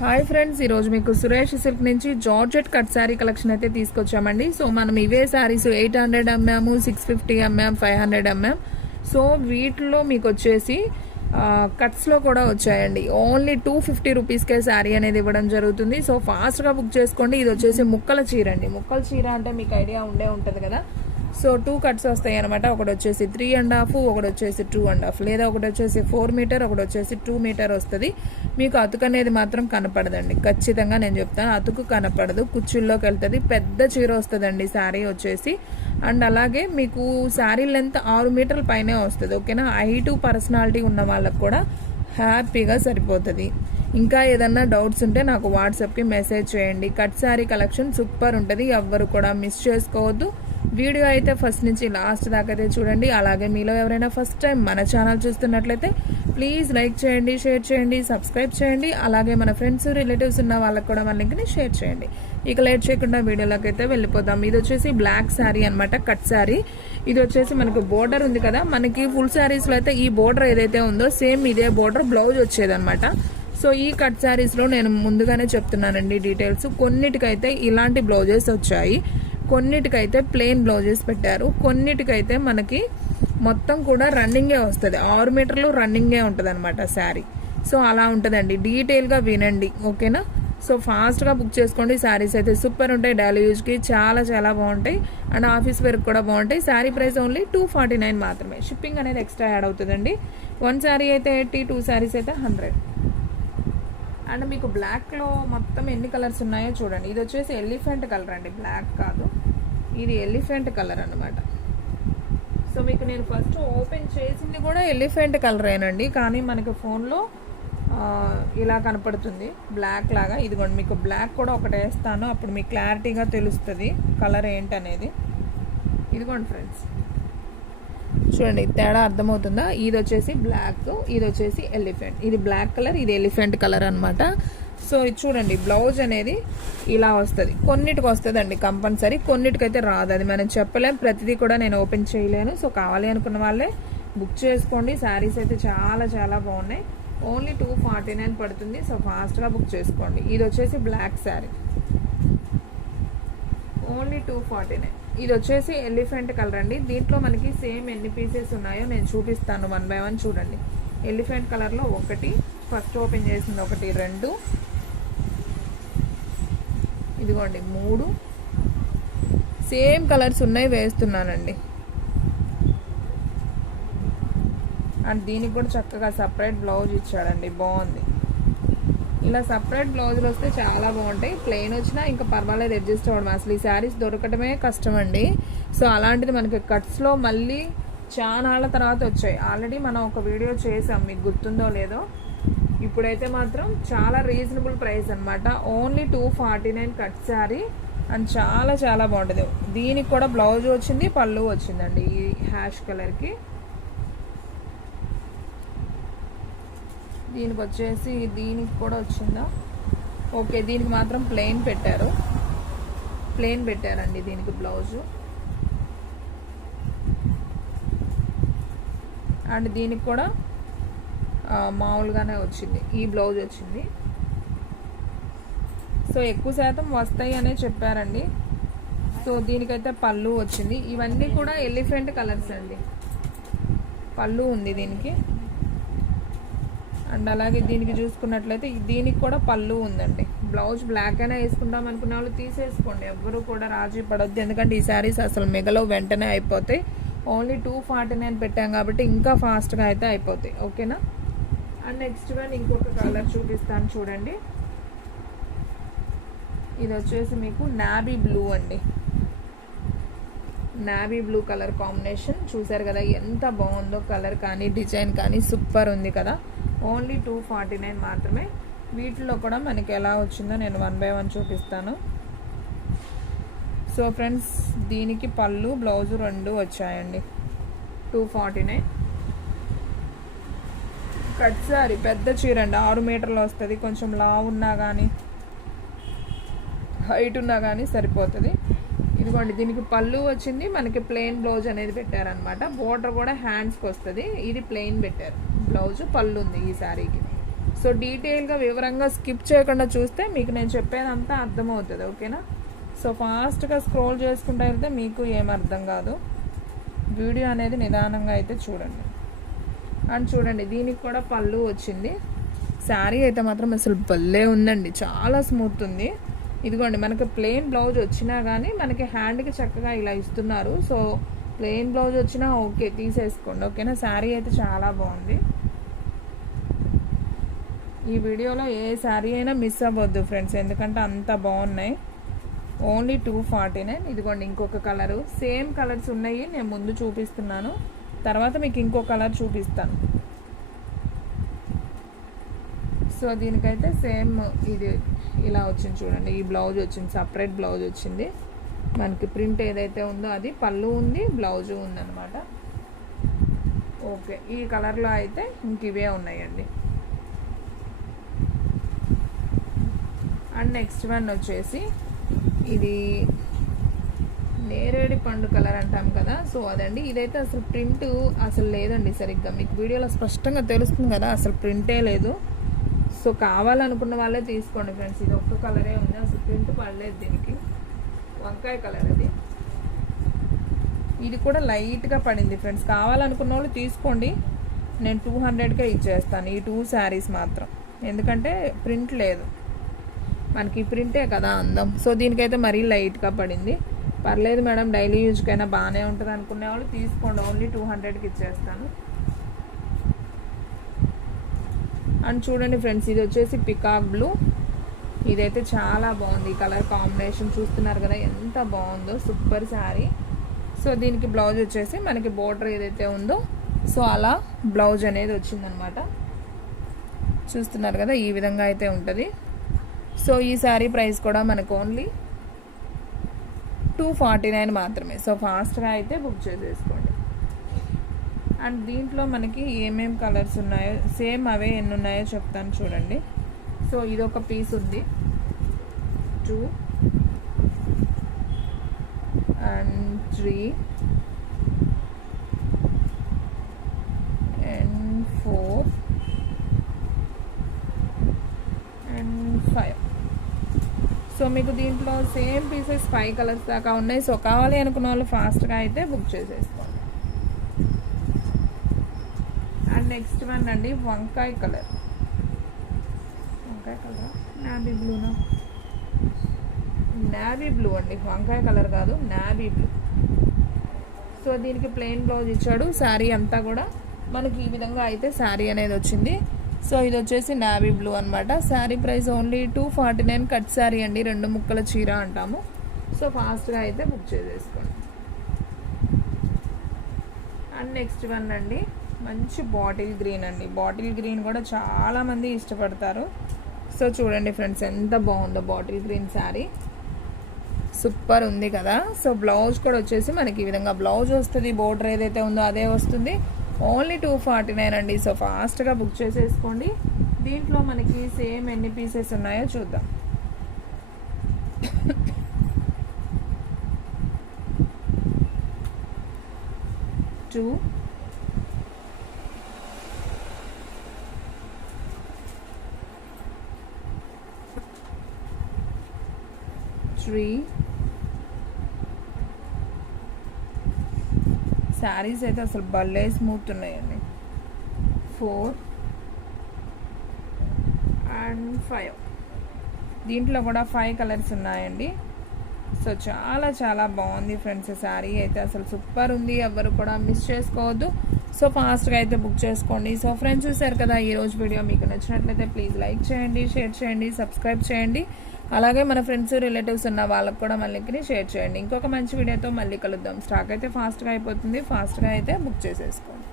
Hi friends, ఈరోజు మీకు Suresh silk నుంచి జార్జెట్ కట్ శారీ కలెక్షన్ అయితే తీసుకొచ్చామండి. సో మనం ఇవే saris 800 mm, 650 mm, 500 mm. So వీటిలో మీకు వచ్చేసి కట్స్లో కూడా వచ్చాయండి. ఓన్లీ 250 రూపీస్కే శారీ అనేది ఇవ్వడం జరుగుతుంది. సో ఫాస్ట్గా బుక్ చేసుకోండి. ఇది వచ్చేసి ముక్కల చీర అండి. ముక్కల చీర అంటే మీకు ఐడియా ఉంటుంది కదా. సో 2 కట్స్ వస్తాయి అనమాట. ఒకటి వచ్చేసి 3.5, ఒకటి వచ్చేసి 2.5, లేదా ఒకటి వచ్చేసి 4 మీటర్, ఒకటి వచ్చేసి 2 మీటర్ వస్తుంది. మీకు అతుకు అనేది మాత్రం కనపడదండి. ఖచ్చితంగా నేను చెప్తాను, అతుకు కనపడదు, కుచ్చుల్లోకి వెళ్తుంది. పెద్ద చీర వస్తుందండి శారీ వచ్చేసి. అండ్ అలాగే మీకు శారీ లెంత్ 6 మీటర్ల పైనే వస్తుంది. ఓకేనా. హైట్ పర్సనాలిటీ ఉన్న వాళ్ళకు కూడా హ్యాపీగా సరిపోతుంది. ఇంకా ఏదన్నా డౌట్స్ ఉంటే నాకు వాట్సాప్కి మెసేజ్ చేయండి. కట్ శారీ కలెక్షన్ సూపర్ ఉంటుంది, ఎవ్వరు కూడా మిస్ చేసుకోవద్దు. వీడియో అయితే ఫస్ట్ నుంచి లాస్ట్ దాకా అయితే చూడండి. అలాగే మీలో ఎవరైనా ఫస్ట్ టైం మన ఛానల్ చూస్తున్నట్లయితే ప్లీజ్ లైక్ చేయండి, షేర్ చేయండి, సబ్స్క్రైబ్ చేయండి. అలాగే మన ఫ్రెండ్స్ రిలేటివ్స్ ఉన్న వాళ్ళకి కూడా మన లింక్ని షేర్ చేయండి. ఇక లేట్ చేయకుండా వీడియోలోకి అయితే వెళ్ళిపోదాం. ఇది వచ్చేసి బ్లాక్ శారీ అనమాట, కట్ శారీ. ఇది వచ్చేసి మనకు బోర్డర్ ఉంది కదా, మనకి ఫుల్ శారీస్లో అయితే ఈ బోర్డర్ ఏదైతే ఉందో సేమ్ ఇదే బోర్డర్ బ్లౌజ్ వచ్చేదనమాట. సో ఈ కట్ శారీస్లో నేను ముందుగానే చెప్తున్నానండి డీటెయిల్స్. కొన్నిటికైతే ఇలాంటి బ్లౌజెస్ వచ్చాయి, కొన్నిటికైతే ప్లెయిన్ బ్లౌజెస్ పెట్టారు, కొన్నిటికైతే మనకి మొత్తం కూడా రన్నింగే వస్తుంది. 6 మీటర్లు రన్నింగే ఉంటుంది అనమాట శారీ. సో అలా ఉంటుందండి. డీటెయిల్గా వినండి, ఓకేనా. సో ఫాస్ట్గా బుక్ చేసుకోండి. శారీస్ అయితే సూపర్ ఉంటాయి, డైలీ యూజ్కి చాలా చాలా బాగుంటాయి. అండ్ ఆఫీస్ వేర్కి కూడా బాగుంటాయి. శారీ ప్రైస్ ఓన్లీ 249 మాత్రమే. షిప్పింగ్ అనేది ఎక్స్ట్రా యాడ్ అవుతుందండి. 1 శారీ అయితే 80, 2 శారీస్ అయితే 100. అండ్ మీకు బ్లాక్లో మొత్తం ఎన్ని కలర్స్ ఉన్నాయో చూడండి. ఇది వచ్చేసి ఎలిఫెంట్ కలర్ అండి, బ్లాక్ కాదు, ఇది ఎలిఫెంట్ కలర్ అనమాట. సో మీకు నేను ఫస్ట్ ఓపెన్ చేసింది కూడా ఎలిఫెంట్ కలరేనండి, కానీ మనకి ఫోన్లో ఇలా కనపడుతుంది బ్లాక్ లాగా. ఇదిగోండి, మీకు బ్లాక్ కూడా ఒకటి వేస్తాను, అప్పుడు మీకు క్లారిటీగా తెలుస్తుంది కలర్ ఏంటనేది. ఇదిగోండి ఫ్రెండ్స్, చూడండి తేడా అర్థమవుతుందా. ఇది వచ్చేసి బ్లాక్, ఇది వచ్చేసి ఎలిఫెంట్. ఇది బ్లాక్ కలర్, ఇది ఎలిఫెంట్ కలర్ అనమాట. సో ఇది చూడండి, బ్లౌజ్ అనేది ఇలా వస్తుంది. కొన్నిటికి వస్తుంది అండి కంపల్సరీ, కొన్నిటికైతే రాదు. అది మనం చెప్పలేం, ప్రతిదీ కూడా నేను ఓపెన్ చేయలేను. సో కావాలి అనుకున్న వాళ్ళే బుక్ చేసుకోండి. శారీస్ అయితే చాలా చాలా బాగున్నాయి. ఓన్లీ 249 పడుతుంది. సో ఫాస్ట్గా బుక్ చేసుకోండి. ఇది వచ్చేసి బ్లాక్ శారీ, ఓన్లీ 249. ఇది వచ్చేసి ఎలిఫెంట్ కలర్ అండి. దీంట్లో మనకి సేమ్ ఎన్ని పీసెస్ ఉన్నాయో నేను చూపిస్తాను 1 by 1 చూడండి. ఎలిఫెంట్ కలర్లో ఒకటి, ఫస్ట్ ఓపెన్ చేసింది ఒకటి, 2, ఇదిగోండి 3 సేమ్ కలర్స్ ఉన్నాయి, వేస్తున్నానండి. అండ్ దీనికి కూడా చక్కగా సపరేట్ బ్లౌజ్ ఇచ్చాడండి, బాగుంది. ఇలా సపరేట్ బ్లౌజులు వస్తే చాలా బాగుంటాయి. ప్లెయిన్ వచ్చినా ఇంకా పర్వాలేదు, అడ్జస్ట్ అవ్వడం. అసలు ఈ శారీస్ దొరకటమే కష్టం అండి. సో అలాంటిది మనకి కట్స్లో మళ్ళీ చాలా తర్వాత వచ్చాయి. ఆల్రెడీ మనం ఒక వీడియో చేసాం, మీకు గుర్తుందో లేదో. ఇప్పుడైతే మాత్రం చాలా రీజనబుల్ ప్రైస్ అనమాట. Only 249 cut sari. అండ్ చాలా చాలా బాగుంటుంది. దీనికి కూడా బ్లౌజ్ వచ్చింది, పళ్ళు వచ్చిందండి ఈ హ్యాష్ కలర్కి. దీనికి వచ్చేసి దీనికి కూడా వచ్చిందా, ఓకే. దీనికి మాత్రం ప్లెయిన్ పెట్టారండి దీనికి బ్లౌజు. అండ్ దీనికి కూడా మామూలుగానే వచ్చింది, ఈ బ్లౌజ్ వచ్చింది. సో ఎక్కువ శాతం వస్తాయి అనే చెప్పారండి. సో దీనికైతే పళ్ళు వచ్చింది. ఇవన్నీ కూడా ఎలిఫెంట్ కలర్స్ అండి. పళ్ళు ఉంది దీనికి. అండ్ అలాగే దీనికి చూసుకున్నట్లయితే దీనికి కూడా పళ్ళు ఉందండి. బ్లౌజ్ బ్లాక్ అయినా వేసుకుంటాం అనుకునే వాళ్ళు తీసేసుకోండి, ఎవ్వరూ కూడా రాజీ పడొద్దు. ఎందుకంటే ఈ శారీస్ అసలు మిగలో వెంటనే అయిపోతాయి. ఓన్లీ 249 పెట్టాం కాబట్టి ఇంకా ఫాస్ట్గా అయితే అయిపోతాయి, ఓకేనా. అండ్ నెక్స్ట్ వన్ ఇంకొక కలర్ చూపిస్తాను చూడండి. ఇది వచ్చేసి మీకు నావీ బ్లూ అండి, నావీ బ్లూ కలర్ కాంబినేషన్. చూసారు కదా ఎంత బాగుందో, కలర్ కానీ డిజైన్ కానీ సూపర్ ఉంది కదా. ఓన్లీ 249 మాత్రమే. వీటిలో కూడా మనకి ఎలా వచ్చిందో నేను 1 by 1 చూపిస్తాను. సో ఫ్రెండ్స్, దీనికి పళ్ళు బ్లౌజు 2 వచ్చాయండి. 249 కట్ సారీ, పెద్ద చీర అండి, 6 మీటర్లు వస్తుంది. కొంచెం లావు ఉన్నా కానీ హైట్ ఉన్నా కానీ సరిపోతుంది. ఇదిగోండి, దీనికి పళ్ళు వచ్చింది, మనకి ప్లెయిన్ బ్లౌజ్ అనేది పెట్టారనమాట. బోర్డర్ కూడా హ్యాండ్స్కి వస్తుంది. ఇది ప్లెయిన్ పెట్టారు బ్లౌజ్, పళ్ళు ఉంది ఈ శారీకి. సో డీటెయిల్గా వివరంగా స్కిప్ చేయకుండా చూస్తే మీకు నేను చెప్పేదంతా అర్థమవుతుంది. ఓకేనా? సో ఫాస్ట్గా స్క్రోల్ చేసుకుంటూ వెళ్తే మీకు ఏం అర్థం కాదు. వీడియో అనేది నిదానంగా అయితే చూడండి. అండ్ చూడండి, దీనికి కూడా పళ్ళు వచ్చింది. శారీ అయితే మాత్రం అసలు భలే ఉందండి, చాలా స్మూత్ ఉంది. ఇదిగోండి, మనకి ప్లెయిన్ బ్లౌజ్ వచ్చినా కానీ మనకి హ్యాండ్కి చక్కగా ఇలా ఇస్తున్నారు. సో ప్లెయిన్ బ్లౌజ్ వచ్చినా ఓకే, తీసేసుకోండి. ఓకేనా? శారీ అయితే చాలా బాగుంది. ఈ వీడియోలో ఏ శారీ అయినా మిస్ అవ్వద్దు ఫ్రెండ్స్, ఎందుకంటే అంత బాగున్నాయి. ఓన్లీ 249. ఇదిగోండి ఇంకొక కలరు, సేమ్ కలర్స్ ఉన్నాయి. నేను ముందు చూపిస్తున్నాను, తర్వాత మీకు ఇంకో కలర్ చూపిస్తాను. సో దీనికైతే సేమ్ ఇది ఇలా వచ్చింది చూడండి. ఈ బ్లౌజ్ వచ్చింది, సపరేట్ బ్లౌజ్ వచ్చింది. మనకి ప్రింట్ ఏదైతే ఉందో అది పళ్ళు ఉంది, బ్లౌజు ఉందన్నమాట. ఓకే, ఈ కలర్లో అయితే ఇంక ఇవే ఉన్నాయండి. అండ్ నెక్స్ట్ వన్ వచ్చేసి ఇది నేరేడి పండు కలర్ అంటాం కదా, సో అదండి. ఇదైతే అసలు ప్రింట్ అసలు లేదండి సరిగ్గా, మీకు వీడియోలో స్పష్టంగా తెలుస్తుంది కదా, అసలు ప్రింటే లేదు. సో కావాలనుకున్న వాళ్ళే తీసుకోండి ఫ్రెండ్స్. ఇది ఒక్క కలరే ఉంది, అసలు ప్రింట్ పడలేదు దీనికి. వంకాయ కలర్ అది. ఇది కూడా లైట్గా పడింది ఫ్రెండ్స్. కావాలనుకున్న వాళ్ళు తీసుకోండి, నేను 200కే ఇచ్చేస్తాను ఈ 2 శారీస్ మాత్రం, ఎందుకంటే ప్రింట్ లేదు. మనకి ప్రింటే కదా అందం. సో దీనికైతే మరీ లైట్గా పడింది. పర్లేదు మేడం, డైలీ యూజ్కైనా బాగానే ఉంటుంది అనుకునే వాళ్ళు తీసుకోండి, ఓన్లీ 200కి ఇచ్చేస్తాను. అండ్ చూడండి ఫ్రెండ్స్, ఇది వచ్చేసి పికాక్ బ్లూ. ఇదైతే చాలా బాగుంది, ఈ కలర్ కాంబినేషన్ చూస్తున్నారు కదా ఎంత బాగుందో, సూపర్ శారీ. సో దీనికి బ్లౌజ్ వచ్చేసి మనకి బోర్డర్ ఏదైతే ఉందో సో అలా బ్లౌజ్ అనేది వచ్చిందనమాట. చూస్తున్నారు కదా, ఈ విధంగా అయితే ఉంటుంది. సో ఈ శారీ ప్రైస్ కూడా మనకు ఓన్లీ 249 మాత్రమే. సో ఫాస్ట్గా అయితే బుక్ చేసేసుకోండి. అండ్ దీంట్లో మనకి ఏమేం కలర్స్ ఉన్నాయో సేమ్ అవే ఎన్ని ఉన్నాయో చెప్తాను చూడండి. సో ఇదొక పీస్ ఉంది, 2 and 3 and 4 and 5. సో మీకు దీంట్లో సేమ్ పీసెస్ 5 కలర్స్ దాకా ఉన్నాయి. సో కావాలి అనుకున్న వాళ్ళు ఫాస్ట్గా అయితే బుక్ చేసేసుకోండి. అండ్ నెక్స్ట్ వన్ అండి, వంకాయ కలర్. వంకాయ కలర్ నావీ బ్లూనా? నావీ బ్లూ అండి, వంకాయ కలర్ కాదు, నావీ బ్లూ. సో దీనికి ప్లెయిన్ బ్లౌజ్ ఇచ్చాడు. శారీ అంతా కూడా మనకి ఈ విధంగా అయితే శారీ అనేది వచ్చింది. సో ఇది వచ్చేసి నావీ బ్లూ అనమాట. Sari price only 249. Cut sari అండి, 2 ముక్కల చీర అంటాము. సో ఫాస్ట్గా అయితే బుక్ చేసేసుకోండి. అండ్ నెక్స్ట్ వన్ అండి, మంచి బాటిల్ గ్రీన్ అండి. బాటిల్ గ్రీన్ కూడా చాలామంది ఇష్టపడతారు. సో చూడండి ఫ్రెండ్స్ ఎంత బాగుందో బాటిల్ గ్రీన్ శారీ, సూపర్ ఉంది కదా. సో బ్లౌజ్ కూడా వచ్చేసి మనకి ఈ విధంగా బ్లౌజ్ వస్తుంది, బోర్డర్ ఏదైతే ఉందో అదే వస్తుంది. ఓన్లీ 249 అండి. సో ఫాస్ట్గా బుక్ చేసేసుకోండి. దీంట్లో మనకి సేమ్ ఎన్ని పీసెస్ ఉన్నాయో చూద్దాం. 2 3 శారీస్ అయితే అసలు భలే స్మూత్ ఉన్నాయండి. 4 and 5. దీంట్లో కూడా 5 కలర్స్ ఉన్నాయండి. సో చాలా చాలా బాగుంది ఫ్రెండ్స్. శారీ అయితే అసలు సూపర్ ఉంది, ఎవరు కూడా మిస్ చేసుకోవద్దు. సో ఫాస్ట్గా అయితే బుక్ చేసుకోండి. సో ఫ్రెండ్స్ చూసారు కదా ఈరోజు వీడియో, మీకు నచ్చినట్లయితే ప్లీజ్ లైక్ చేయండి, షేర్ చేయండి, సబ్స్క్రైబ్ చేయండి. అలాగే మన ఫ్రెండ్స్ రిలేటివ్స్ ఉన్న వాళ్ళకు కూడా మన లింక్ని షేర్ చేయండి. ఇంకొక మంచి వీడియోతో మళ్ళీ కలుద్దాం. స్టాక్ అయితే ఫాస్ట్గా అయిపోతుంది, ఫాస్ట్గా అయితే బుక్ చేసేసుకోండి.